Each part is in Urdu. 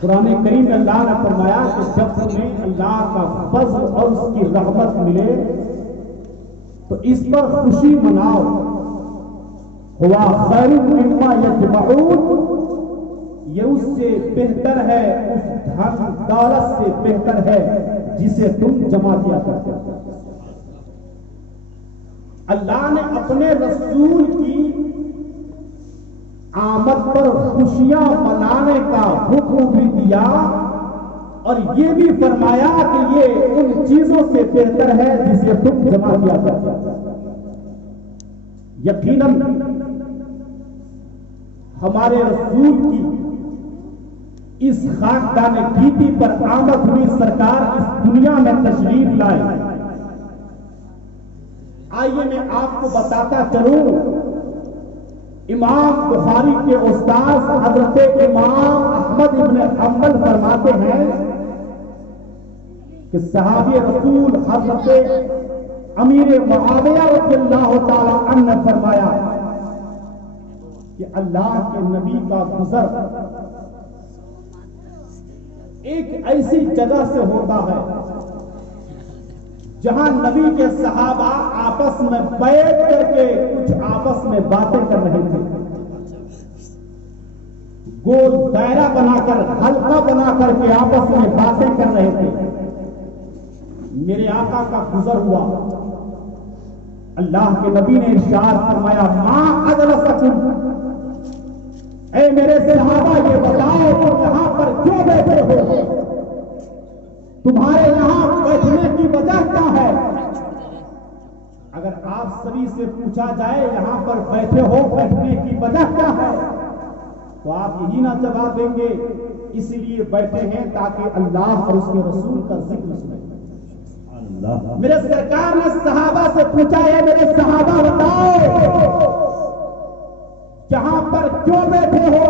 قرآن کریم میں اللہ نے فرمایا کہ جب تمہیں اللہ کا فضل اور اس کی رحمت ملے تو اس پر خوشی مناؤ. ہوا خیر مما یجمعون، یہ اس سے بہتر ہے، اس دھن دولت سے بہتر ہے جسے تم جمع کیا کرتے ہو. اللہ نے اپنے رسول کی آمد پر خوشیاں منانے کا حکم بھی دیا اور یہ بھی فرمایا کہ یہ ان چیزوں سے بہتر ہے جسے تم جمع کیا کرتے ہو. یقیناً ہمارے رسول کی اس خاکدان گیتی پر آمد ہوئی سرکار اس دنیا میں تشریف لائے. آئیے میں آپ کو بتاتا چلوں، امام بخاری کے استاد حضرت امام احمد ابن حنبل فرماتے ہیں کہ صحابی رسول حضرت امیر معاویہ رضی اللہ تعالی عنہ نے فرمایا کہ اللہ کے نبی کا گزر ایک ایسی جگہ سے ہوتا ہے جہاں نبی کے صحابہ آپس میں بیٹھ کر کے کچھ آپس میں باتیں کر رہے تھے. گول دائرہ بنا کر، حلقہ بنا کر کے آپس میں باتیں کر رہے تھے. میرے آقا کا گزر ہوا. اللہ کے نبی نے ارشاد فرمایا ما اجلسکم، اے میرے صحابہ یہ بتاؤ تم یہاں پر کیوں بیٹھے ہو؟ تمہارے یہاں بیٹھنے کی وجہ کیا ہے؟ اگر آپ سبھی سے پوچھا جائے یہاں پر بیٹھے ہو بیٹھنے کی وجہ کیا ہے تو آپ یہی نہ جواب دیں گے اس لیے بیٹھے ہیں تاکہ اللہ اور اس کے رسول کا ذکر سنیں. میرے سرکار نے صحابہ سے پوچھا ہے میرے صحابہ بتاؤ یہاں پر کیوں بیٹھے ہو؟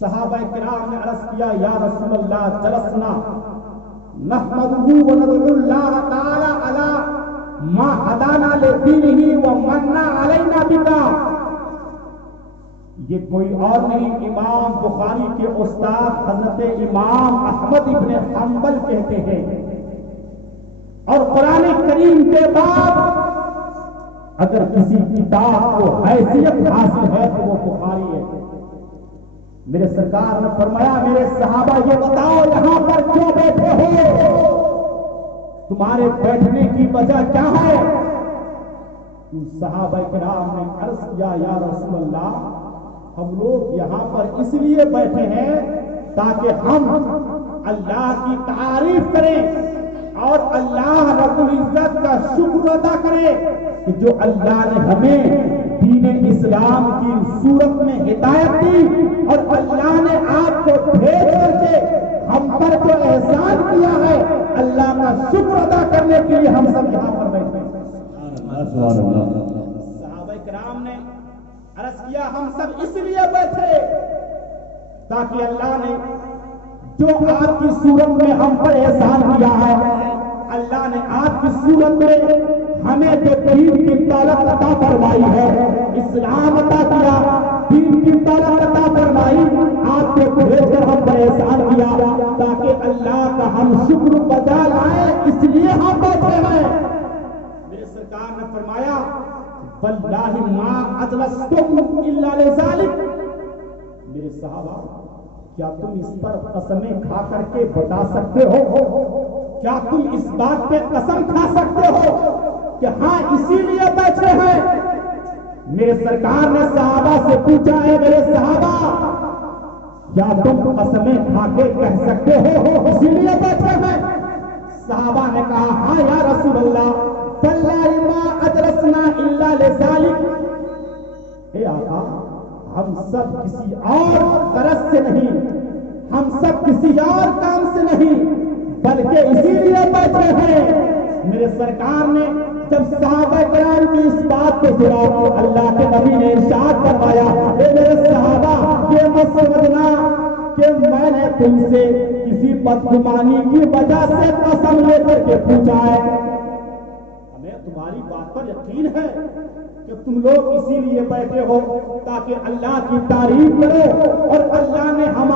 صحابہ کرام نے عرض کیا یا رسول اللہ جلسنا نحمدہ وندعو اللہ تعالی علی ما ہدانا لدینہ ومن علینا بنا. یہ کوئی اور نہیں، امام بخاری کے استاد حضرت امام احمد ابن حنبل کہتے ہیں. اور قرآن کریم کے بعد اگر کسی کتاب کو حیثیت حاصل ہے تو وہ بخاری ہے. میرے سرکار نے فرمایا میرے صحابہ یہ بتاؤ یہاں پر کیوں بیٹھے ہو؟ تمہارے بیٹھنے کی وجہ کیا ہے؟ صحابہ کرام نے عرض کیا یا رسول اللہ ہم لوگ یہاں پر اس لیے بیٹھے ہیں تاکہ ہم اللہ کی تعریف کریں اور اللہ رب العزت کا شکر ادا کریں کہ جو اللہ نے ہمیں دین اسلام کی صورت میں ہدایت دی اور اللہ نے آپ کو بھیج کر کے ہم پر جو احسان کیا ہے اللہ کا شکر ادا کرنے کے لیے ہم سب یہاں پر بیٹھے ہیں. صحابہ کرام نے عرض کیا ہم سب اس لیے بیٹھے تاکہ اللہ نے جو آپ کی صورت میں ہم پر احسان کیا ہے اللہ نے آپ کی صورت میں ہمیں جو دین کی دولت عطا فرمائی ہے، اسلام عطا کیا، دین کی دولت عطا فرمائی، آپ کو بھیج کر ہم پر احسان کیا تاکہ اللہ کا ہم شکر بجا لائیں اس لیے ہم بیٹھے ہیں. میرے سرکار نے فرمایا واللہ ما اجلستم الا لذلک. میرے صحابہ کیا تم اس پر قسمیں کھا کر کے بتا سکتے ہو؟ کیا تم اس بات پہ قسم کھا سکتے ہو کہ ہاں اسی لیے بیٹھے ہیں؟ میرے سرکار نے صحابہ سے پوچھا ہے میرے صحابہ کیا تم قسمیں کھا کے کہہ سکتے ہو اسی لیے بیٹھے ہیں؟ صحابہ نے کہا ہاں یا رسول اللہ واللہ ما اجلسنا الا لذلک. اے آقا ہم سب کسی اور غرض سے نہیں، ہم سب کسی اور کام سے نہیں بلکہ اسی لیے بیٹھے ہیں. میرے سرکار نے جب صحابہ کرام کی اس بات کو سنا تو اللہ کے نبی نے ارشاد فرمایا اے میرے صحابہ یہ مت سمجھنا کہ میں نے تم سے کسی بدگمانی کی وجہ سے قسم لے کر کے پوچھا ہے. ہمیں تمہاری بات پر یقین ہے کہ تم لوگ اسی لیے بیٹھے ہو تاکہ اللہ کی تعریف کرو اور اللہ نے ہمارے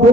2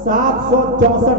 764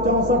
64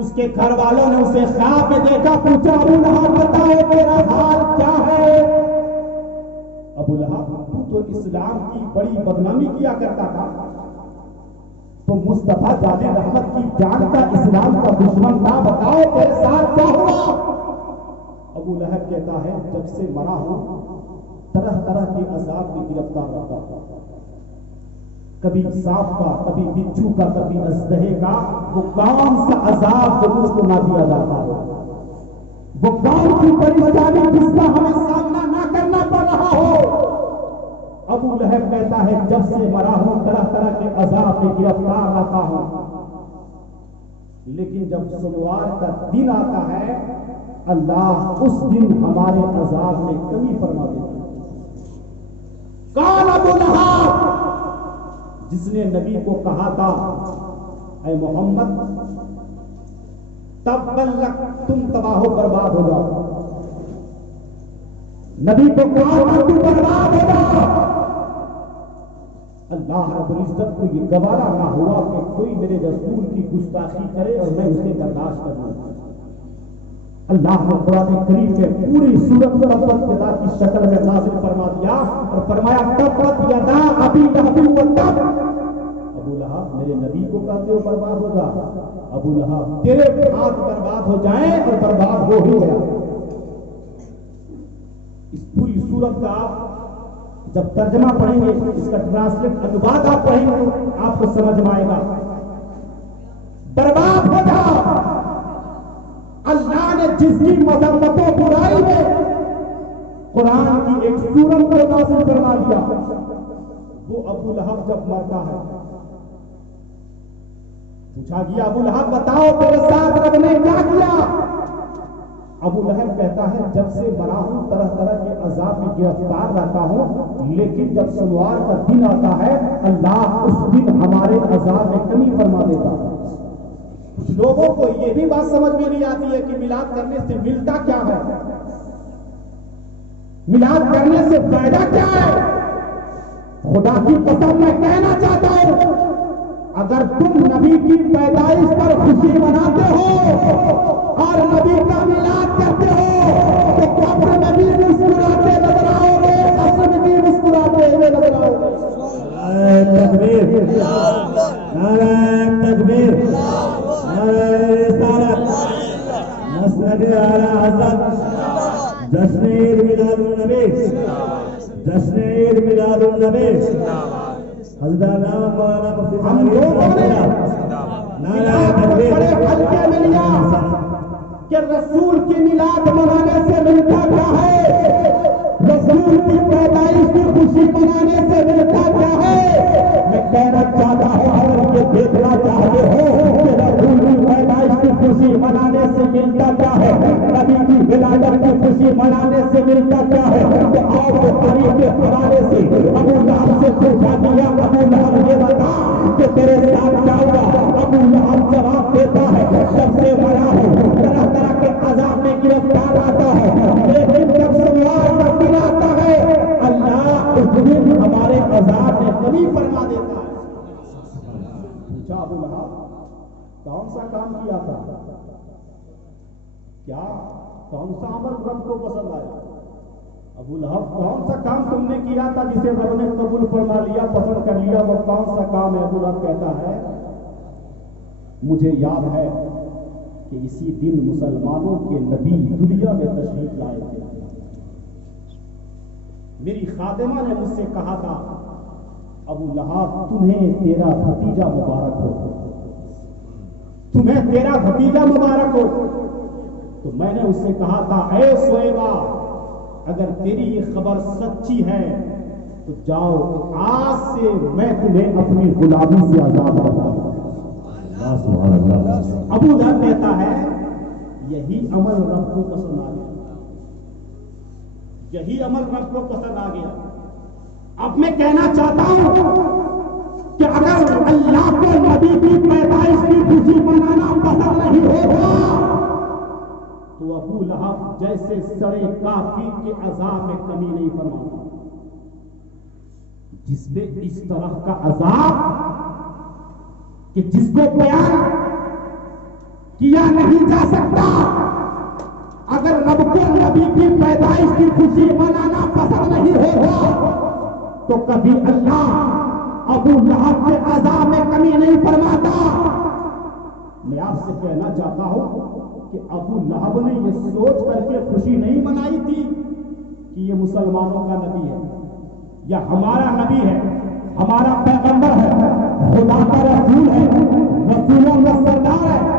اس کے گھر والوں نے اسے خواب میں دیکھا، پوچھا ابو لہب بتاؤ تیرا حال کیا ہے؟ ابو لہب تو اسلام کی بڑی بدنامی کیا کرتا تھا، تو مصطفیٰ جان رحمت کی جان کا اسلام کا دشمن تھا، بتاؤ تیرے ساتھ کیا ہوا؟ ابو لہب کہتا ہے جب سے مرا ہوں طرح طرح کے عذاب میں گرفتار رہتا تھا، کبھی سانپ کا، کبھی بچھو کا، کبھی اژدہے کا۔ وہ کون سا عذاب جو اس کو نہ دیا جاتا ہو، وہ کون سی پریشانی جس کا ہمیں سامنا نہ کرنا پڑ رہا ہو۔ ابو لہب کہتا ہے جب سے مرا ہوں طرح طرح کے عذاب میں گرفتار رہتا ہوں، لیکن جب سوموار کا دن آتا ہے اللہ اس دن ہمارے عذاب میں کمی فرما دیتا ہے۔ کون ابو لہب جس نے نبی کو کہا تھا اے محمد تبًا لک، تم تباہ و برباد ہو جاؤ، نبی کو کہا تھا تم برباد ہو جاؤ۔ اللہ رب العزت کو یہ گوارا نہ ہوا کہ کوئی میرے رسول کی گستاخی کرے اور میں اسے برداشت کروں۔ اللہ نے قرآن کریم میں پوری سورت تبت یدا کی شکل میں نازل فرما دیا اور فرمایا تبت یدا ابی لہب وتب۔ ابو لہب میرے نبی کو کہتے ہو برباد ہو جا، ابو لہب تیرے ہاتھ برباد ہو جائیں اور برباد ہو ہی گیا۔ اس پوری سورت کا جب ترجمہ پڑھیں گے، اس کا ٹرانسلیٹ انواد آپ پڑھیں گے آپ کو سمجھ میں آئے گا۔ برباد ہو جا، اللہ نے جس کی مذمت و برائی میں قرآن کی ایک سورت کو نازل فرما دیا، وہ ابو لہب جب مرتا ہے پوچھا گیا ابو لہب بتاؤ تیرے ساتھ رب نے کیا کیا؟ ابو لہب کہتا ہے جب سے مرا ہوں طرح طرح کے عذاب میں گرفتار رہتا ہوں، لیکن جب سوموار کا دن آتا ہے اللہ اس دن ہمارے عذاب میں کمی فرما دیتا ہے۔ کچھ لوگوں کو یہ بھی بات سمجھ میں نہیں آتی ہے کہ میلاد کرنے سے ملتا کیا ہے، میلاد کرنے سے فائدہ کیا ہے۔ خدا کی قسم میں کہنا چاہتا ہوں اگر تم نبی کی پیدائش پر خوشی مناتے ہو اور نبی کا میلاد کرتے ہو تو قبر میں بھی مسکراتے نظر آؤ گے، قبر میں بھی مسکراتے ہوئے نظر آؤ گے۔ تکبیر، نعرہ تکبیر، جشن عید میلاد النبی، جشن عید میلاد النبی، حضرت مولانا مفتی ہم لوگوں نے بڑے ہلکے میں لیا کہ رسول کی میلاد منانے سے ملتا کیا ہے، رسول کی پیدائش کی خوشی منانے سے ملتا کیا ہے۔ میں کہنا چاہتا ہوں اگر یہ دیکھنا چاہتے ہو کہ رسول کی پیدائش کی خوشی منانے سے ملتا کیا ہے، نبی کی ولادت کی خوشی منانے سے ملتا کیا ہے، تو آؤ بخاری کے حوالے سے ابو لہب سے پوچھا دیا ابو لہب یہ بتا کہ تیرے ساتھ کیا ہوا؟ ابو لہب جواب دیتا ہے جب سے مرا ہوں طرح طرح کے عذاب میں گرفتار آتا ہے، لیکن جب سوموار کا دن آتا ہے اللہ اس دن ہمارے عذاب میں کمی فرما دیتا ہے۔ پوچھا ابو لہب کون سا کام کیا تھا، کیا کون سا عمل رب کو پسند آیا؟ ابو لہب کون سا کام تم نے کیا تھا جسے رب نے قبول فرما لیا، پسند کر لیا، وہ کون سا کام ہے؟ ابو لہب کہتا ہے مجھے یاد ہے کہ اسی دن مسلمانوں کے نبی دنیا میں تشریف لائے تھے، میری خادمہ نے مجھ سے کہا تھا ابو لہب تمہیں تیرا بھتیجا مبارک ہو، تمہیں تیرا بھتیجا مبارک ہو۔ تو میں نے اس سے کہا تھا اے سویبہ اگر تیری یہ خبر سچی ہے تو جاؤ آج سے میں تمہیں اپنی غلامی سے آزاد کرتا ہوں۔ ابو لہب کہتا ہے یہی عمل رب کو پسند آ گیا، یہی عمل رب کو پسند آ گیا۔ اب میں کہنا چاہتا ہوں کہ اگر اللہ کو نبی کی پیدائش کی خوشی منانا پسند نہیں ہوگا تو ابو لہب جیسے سڑے کافر کے عذاب میں کمی نہیں فرماتا، جس میں اس طرح کا عذاب کہ جس کو بیان کیا نہیں جا سکتا. اگر رب کو نبی کی پیدائش کی خوشی منانا پسند نہیں ہوتا تو کبھی اللہ ابو لہب کے عذاب میں کمی نہیں فرماتا. میں آپ سے کہنا چاہتا ہوں کہ ابو لہب نے یہ سوچ کر کے خوشی نہیں منائی تھی کہ یہ مسلمانوں کا نبی ہے یا ہمارا نبی ہے, ہمارا پیغمبر ہے, خدا کا رسول ہے, رسولوں میں سردار ہے.